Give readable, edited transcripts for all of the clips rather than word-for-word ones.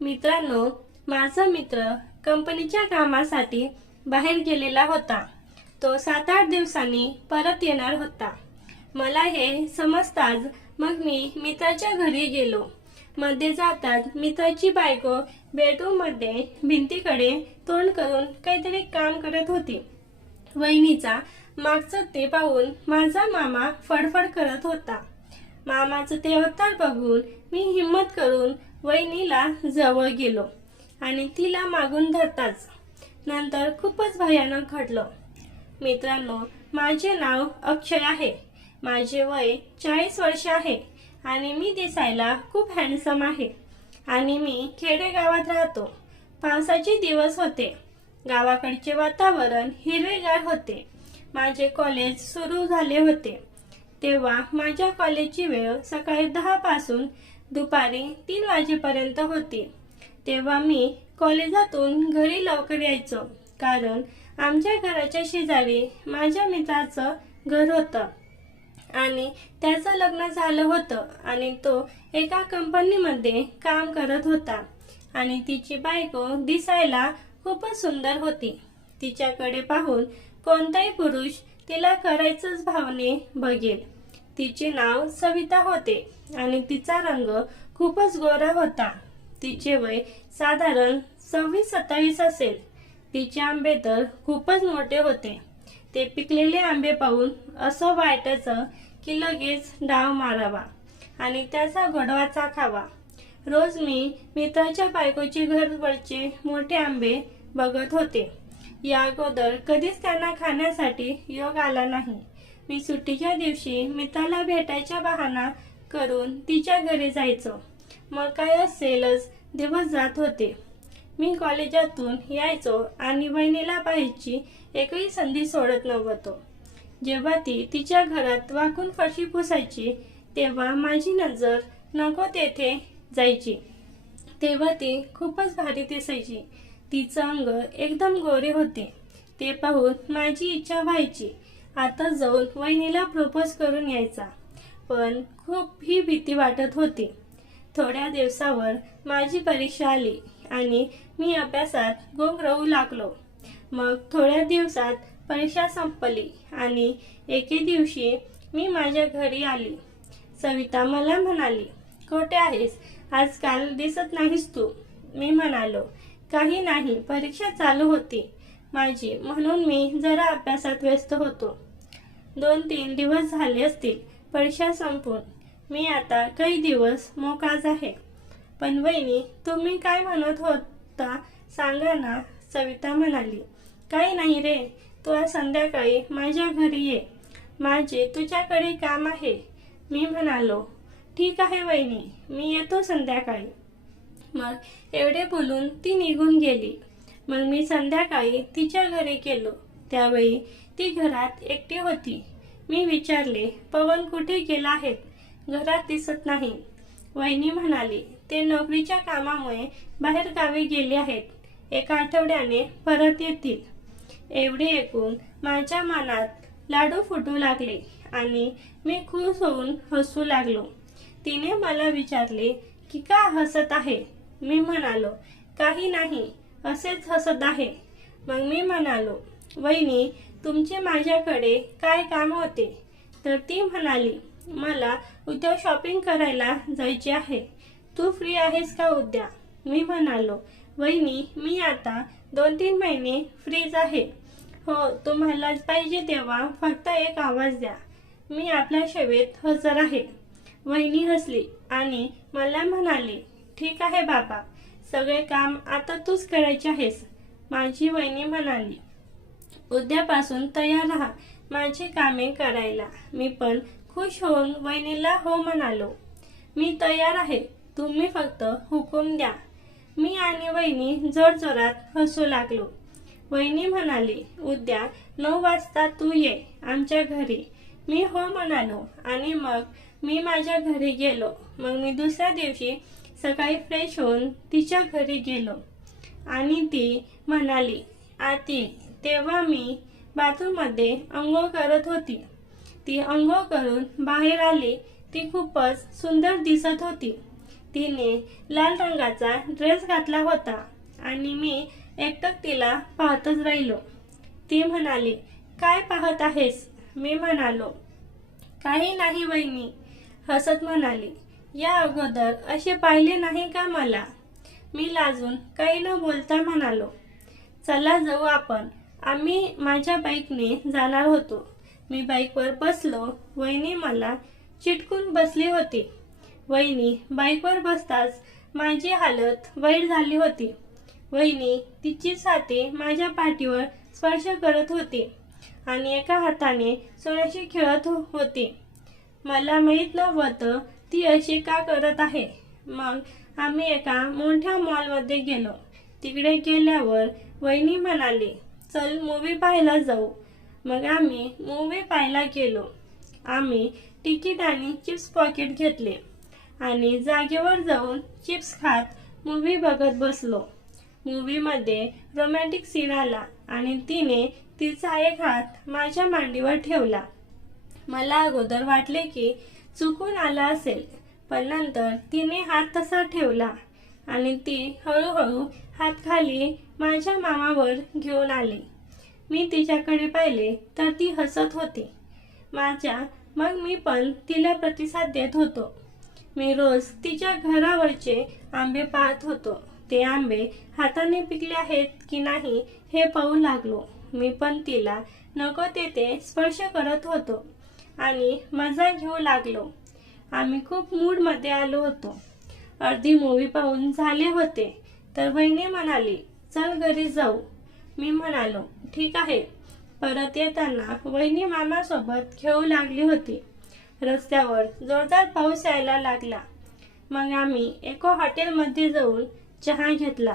मित्रांनो, माझा मित्र कंपनीच्या कामासाठी बाहेर गेलेला होता. तो 7-8 दिवसांनी परत येणार होता. मला हे समजताच मग मी मित्राच्या घरी गेलो. मध्ये जाताच मित्राची बायको बेडरूम मध्ये भिंतीकडे तोंड करून काहीतरी काम करत होती. वहिनीचा मागचं ते पाहून माझा मामा फडफड करत होता. मामाचं ते अवतार बघून मी हिम्मत करून वहिनीला जवळ गेलो आणि तिला मागून धरताच नंतर खूपच भयानक घडलं. मित्रांनो, माझे नाव अक्षय आहे. माझे वय 40 वर्ष आहे आणि मी दिसायला खूप हँडसम आहे आणि मी खेडेगावात राहतो. पावसाचे दिवस होते. गावाकडचे वातावरण हिरवेगार होते. माझे कॉलेज सुरू झाले होते. तेव्हा माझ्या कॉलेजची वेळ सकाळी 10 पासून दुपारी 3 वाजेपर्यंत होती. तेव्हा मी कॉलेजातून घरी लवकर यायचो कारण आमच्या घराच्या शेजारी माझ्या मित्राचं घर होतं आणि त्याचं लग्न झालं होतं आणि तो एका कंपनीमध्ये काम करत होता आणि तिची बायको दिसायला खूपच सुंदर होती. तिच्याकडे पाहून कोणताही पुरुष तिला करायचंच भावने बघेल. तिचे नाव सविता होते आणि तिचा रंग खूपच गोरा होता. तिचे वय साधारण 26-27 असेल. तिचे आंबे तर खूपच मोठे होते. ते पिकलेले आंबे पाहून असं वाटायचं की लगेच डाव मारावा आणि त्याचा गोडवा चाखावा. रोज मी मित्राच्या बायकोचे घरवरचे मोठे आंबे बघत होते. या अगोदर कधीच त्यांना खाण्यासाठी योग आला नाही. मी सुट्टीच्या दिवशी मित्राला भेटायचा बहाणा करून तिच्या घरी जायचो. मग काय असेलच दिवस जात होते. मी कॉलेजातून यायचो आणि वहिनीला पाहायची एकही संधी सोडत नव्हतो. जेव्हा ती तिच्या घरात वाकून फरशी पुसायची तेव्हा माझी नजर नको तेथे जायची. तेव्हा ती खूपच भारी दिसायची. तिचं अंग एकदम गोरे होते. ते पाहून माझी इच्छा व्हायची आता जाऊन वहिनीला प्रपोज करून यायचा. पण खूप ही भीती वाटत होती. थोड्या दिवसावर माझी परीक्षा आली आणि मी अभ्यासात गुंग रहू लागलो. मग थोड्या दिवसात परीक्षा संपली आणि एके दिवशी मी माझ्या घरी आली. सविता मला म्हणाली, "कुठे आहेस? आजकाल दिसत नाहीस तू." मी म्हणालो, "काही नाही, परीक्षा चालू होती माझी म्हणून मी जरा अभ्यासात व्यस्त होतो." 2-3 दिवस झाले असतील परीक्षा संपून. मी आता काही दिवस मोकाज आहे. पण वहिनी, तुम्ही काय म्हणत होता सांगा ना. सविता म्हणाली, "काही नाही रे, तू आज संध्याकाळी माझ्या घरी ये. माझे तुझ्याकडे काम आहे." मी म्हणालो, "ठीक आहे वहिनी, मी येतो संध्याकाळी." मग एवढे बोलून ती निघून गेली. मग मी संध्याकाळी तिच्या घरी गेलो. त्यावेळी ती घरात एकटी होती. मी विचारले, "पवन कुठे गेला आहे? घरात दिसत नाही." वहिनी म्हणाली, "ते नोकरीच्या कामामुळे बाहेर गावी गेले आहेत. 1 आठवड्याने परत येतील." एवढे ऐकून माझ्या मनात लाडू फुटू लागले आणि मी खुश होऊन हसू लागलो. तिने मला विचारले की का हसत आहे. मी म्हणालो, "काही नाही, असेच हसत आहे." मग मी म्हणालो, "वहिनी, तुमचे माझ्याकडे काय काम होते?" तर ती म्हणाली, "मला उद्या शॉपिंग करायला जायचे आहे. तू फ्री आहेस का उद्या?" मी म्हणालो, "वहिनी, मी आता 2-3 महिने फ्रीज आहे." "हो, तुम्हाला पाहिजे तेव्हा फक्त एक आवाज द्या. मी आपल्या सेवेत हजर आहे." वहिनी हसली आणि मला म्हणाली, "ठीक आहे बाबा, सगळे काम आता तूच करायचे आहेस." माझी वहिनी म्हणाली, "उद्यापासून तयार राहा माझी कामे करायला." मी पण खुश होऊन वहिनीला हो म्हणालो. "मी तयार आहे, तुम्ही फक्त हुकूम द्या." मी आणि वहिनी जोरजोरात हसू लागलो. वहिनी म्हणाली, "उद्या 9 वाजता तू ये आमच्या घरी." मी हो म्हणालो आणि मग मी माझ्या घरी गेलो. मग मी दुसऱ्या दिवशी सकाळी फ्रेश होऊन तिच्या घरी गेलो आणि ती म्हणाली, "आत ये." तेव्हा मी बाथरूममध्ये अंघोळ करत होती. ती अंघोळ करून बाहेर आली. ती खूपच सुंदर दिसत होती. तिने लाल रंगाचा ड्रेस घातला होता आणि मी एकटक तिला पाहतच राहिलो. ती म्हणाली, काय पाहत आहेस? मी म्हणालो, काही नाही वहिनी. हसत म्हणाली, या अगोदर असे पाहिले नाही का मला? मी लाजून काही न बोलता म्हणालो, चला जाऊ आपण. आम्ही माझ्या बाईकने जाणार होतो. मी बाईकवर बसलो. वहिनी मला चिटकून बसली होती. वहिनी बाईकवर बसताच माझी हालत वाईट झाली होती. वहिनी तिची छाती माझ्या पाठीवर स्पर्श करत होती आणि एका हाताने सोन्याशी खेळत होती. मला माहीत नव्हतं ती अशी का करत आहे. मग आम्ही एका मोठ्या मॉलमध्ये गेलो. तिकडे गेल्यावर वहिनी म्हणाली, चल मूवी पाहायला जाऊ. मग आम्ही मूवी पाहायला गेलो. आम्ही तिकीट आणि चिप्स पॉकेट घेतले आणि जागेवर जाऊन चिप्स खात मूवी बघत बसलो. मूवीमध्ये रोमॅन्टिक सीन आला आणि तिने तिचा एक हात माझ्या मांडीवर ठेवला. मला अगोदर वाटले की चुकून आला असेल, पण नंतर तिने हात तसा ठेवला आणि ती हळूहळू हात खाली माझ्या मामावर घेऊन आली. मी तिच्याकडे पाहिले तर ती हसत होती. मग मी पण तिला प्रतिसाद देत होतो. मी रोज तिच्या घरावरचे आंबे पाहत होतो. ते आंबे हाताने पिकले आहेत की नाही हे पाहू लागलो. मी पण तिला नको तेथे स्पर्श करत होतो आणि मजा घेऊ लागलो. आम्ही खूप मूडमध्ये आलो होतो. अर्धी मूवी पाहून झाले होते तर वहिनी म्हणाली, चल घरी जाऊ. मी म्हणालो, ठीक आहे. परत येताना वहिनी मामासोबत खेळू लागली होती. रस्त्यावर जोरदार पाऊस यायला लागला. मग आम्ही एका हॉटेलमध्ये जाऊन चहा घेतला.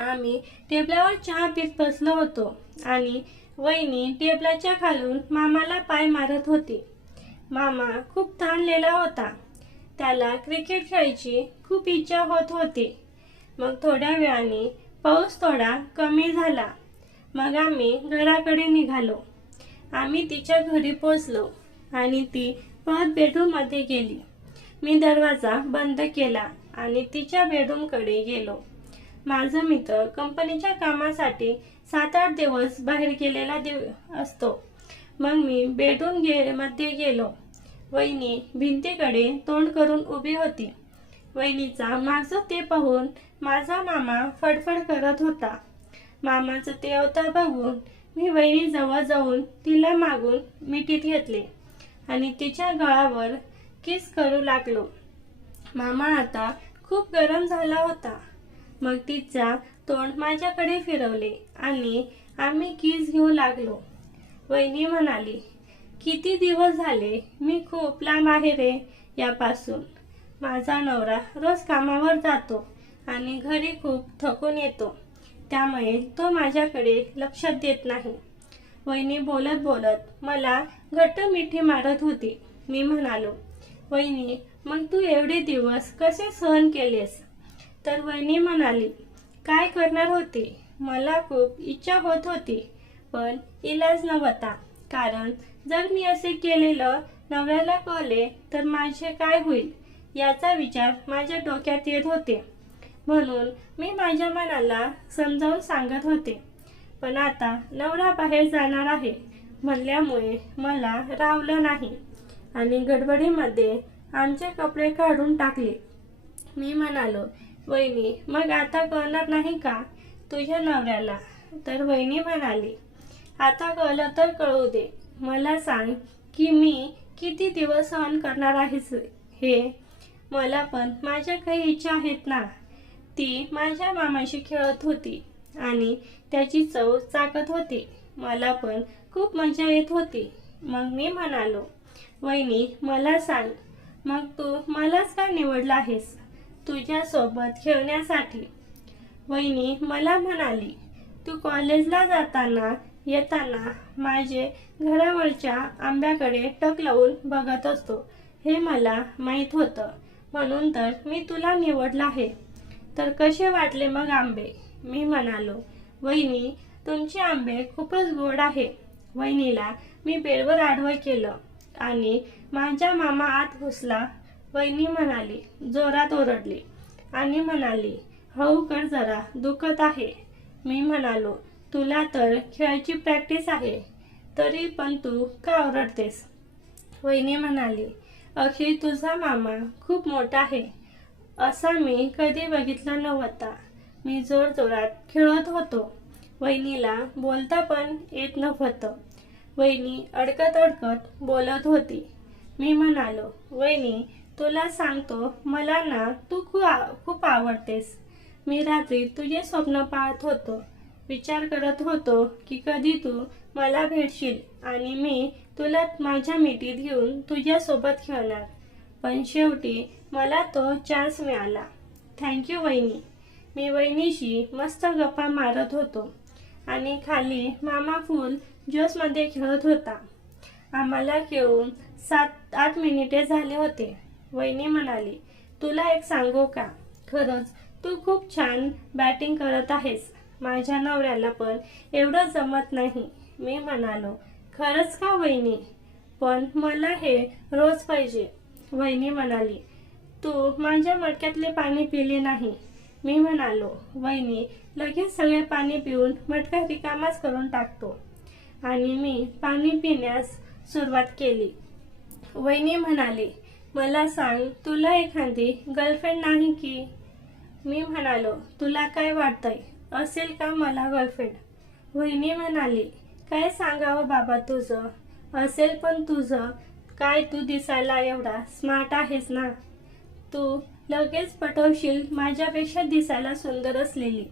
आम्ही टेबलावर चहा पीत बसलो होतो आणि वहिनी टेबलाच्या खालून मामाला पाय मारत होती. मामा खूप ताणलेला होता. त्याला क्रिकेट खेळायची खूप इच्छा होत होती. मग थोड्या वेळाने पाऊस थोडा कमी झाला. मग आम्ही घराकडे निघालो. आम्ही तिच्या घरी पोचलो आणि ती परत बेडरूममध्ये गेली. मी दरवाजा बंद केला आणि तिच्या बेडरूमकडे गेलो. माझा मित्र कंपनीच्या कामासाठी 7-8 दिवस बाहेर गेलेला असतो. मग मी मध्ये गेलो. वहिनी भिंतीकडे तोंड करून उभी होती. वहिनीचा मागचं ते पाहून माझा मामा फडफड करत होता. मामाचं ते अवतार बघून मी वहिनीजवळ जाऊन तिला मागून मिठीत घेतले आणि तिच्या गळावर किस करू लागलो. मामा आता खूप गरम झाला होता. मग तिचा तोंड माझ्याकडे फिरवले आणि आम्ही किस घेऊ लागलो. वहिनी म्हणाली, किती दिवस झाले, मी खूप लांब आहे रे यापासून. माझा नवरा रोज कामावर जातो आणि घरी खूप थकून येतो, त्यामुळे तो माझ्याकडे लक्ष देत नाही. वहिनी बोलत बोलत मला घट्ट मिठी मारत होती. मी म्हणालो, वहिनी मग तू एवढे दिवस कसे सहन केलेस? तर वहिनी म्हणाली, काय करणार होती, मला खूप इच्छा होत होती पण इलाज नव्हता. कारण जर मी असे केलेलं नवऱ्याला कळले तर माझे काय होईल याचा विचार माझ्या डोक्यात येत होते. म्हणून मी माझ्या मनाला समजावून सांगत होते. पण आता नवरा बाहेर जाणार आहे म्हणल्यामुळे मला राहवलं नाही आणि गडबडीमध्ये आमचे कपडे काढून टाकले. मी म्हणालो, वहिनी मग आता कळणार नाही का तुझ्या नवऱ्याला? तर वहिनी म्हणाली, आता कळलं तर कळू दे. मला सांग की मी किती दिवस सहन करणार आहेस हे. मला पण माझ्या काही इच्छा आहेत ना. ती माझ्या मामाशी खेळत होती आणि त्याची चव चाकत होती. मला पण खूप मजा येत होती. मग मी म्हणालो, वहिनी मला सांग, मग तू मलाच का निवडला आहेस तुझ्यासोबत खेळण्यासाठी? वहिनी मला म्हणाली, तू कॉलेजला जाताना येताना माझे घरावरच्या आंब्याकडे टक लावून बघत असतो हे मला माहीत होतं, म्हणून तर मी तुला निवडलं आहे. तर कसे वाटले मग आंबे? मी म्हणालो, वहिनी तुमचे आंबे खूपच गोड आहे. वहिनीला मी बेडवर आडवं केलं आणि माझा मामा आत घुसला. वहिनी म्हणाली, जोरात ओरडली आणि म्हणाली, हळू कर जरा, दुखत आहे. मी म्हणालो, तुला तर खेळायची प्रॅक्टिस आहे, तरी पण तू का ओरडतेस? वहिनी म्हणाली, अखिल तुझा मामा खूप मोठा आहे, असा मी कधी बघितला नव्हता. मी जोरजोरात खेळत होतो. वहिनीला बोलता पण येत नव्हतं. वहिनी अडकत अडकत बोलत होती. मी म्हणालो, वहिनी तुला सांगतो, मला ना तू खूप आवडतेस. मी रात्री तुझे स्वप्न पाहत होतो. विचार करत होतो की कधी तू मला भेटशील आणि मी तुला माझ्या मिठीत घेऊन तुझ्यासोबत खेळणार. पण शेवटी मला तो चान्स मिळाला. थँक्यू वहिनी. मी वहिनीशी मस्त गप्पा मारत होतो आणि खाली मामा फुल जोशमध्ये खेळत होता. आम्हाला खेळून 7-8 मिनिटे झाले होते. वहिनी म्हणाली, तुला एक सांगू का? खरंच तू खूप छान बॅटिंग करत आहेस. माझ्या नवऱ्याला पण एवढं जमत नाही. मी म्हणालो, खरंच का वहिनी? पण मला हे रोज पाहिजे. वहिनी म्हणाली, तू माझ्या मटक्यातले पाणी पिले नाही. मी म्हणालो, वहिनी लगेच सगळे पाणी पिऊन मटका रिकामाच करून टाकतो. आणि मी पाणी पिण्यास सुरुवात केली. वहिनी म्हणाली, मला सांग, तुला एखादी गर्लफ्रेंड नाही की? मी म्हणालो, तुला काय वाटतंय, असेल का मला गर्लफ्रेंड? वहिनी म्हणाली, काय सांगावं बाबा तुझं, असेल पण तुझं काय, तू दिसायला एवढा स्मार्ट आहेस ना, तू लगेच पटवशील माझ्यापेक्षा दिसायला सुंदर असलेली.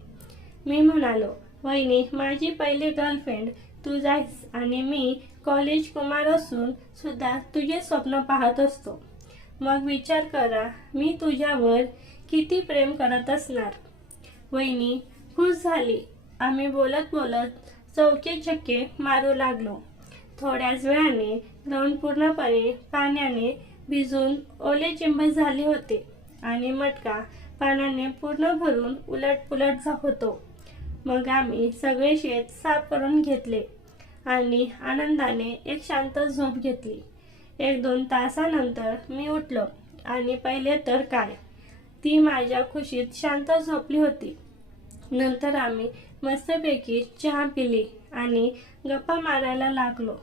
मी म्हणालो, वहिनी माझी पहिली गर्लफ्रेंड तूच आहेस आणि मी कॉलेज कुमार असून सुद्धा तुझे स्वप्न पाहत असतो. मग विचार करा मी तुझ्यावर किती प्रेम करत असणार. वहिनी खुश झाली. आम्ही बोलत बोलत चौके छक्के मारू लागलो. थोड्याच वेळाने ग्राउंड पूर्णपणे पाण्याने भिजून ओलेचिंब झाले होते आणि मटका पाण्याने पूर्ण भरून उलटपुलट होतो. मग आम्ही सगळे शेत साफ करून घेतले आणि आनंदाने एक शांत झोप घेतली. 1-2 तासानंतर मी उठलो आणि पहिले तर काय, ती माझ्या खुशीत शांत झोपली होती. नंतर आम्ही मस्तपैकी चहा पिली आणि गप्पा मारायला लागलो.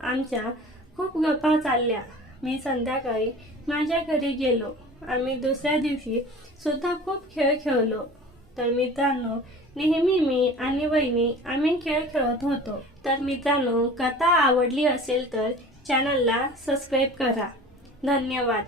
आमच्या खूप गप्पा चालल्या. मी संध्याकाळी माझ्या घरी गेलो. आम्ही दुसऱ्या दिवशी सुद्धा खूप खेळ खेळलो. तर मित्रांनो, नेहमी मी आणि वहिनी आम्ही खेळ खेळत होतो. तर मित्रांनो, कथा आवडली असेल तर चॅनलला सबस्क्राईब करा. धन्यवाद.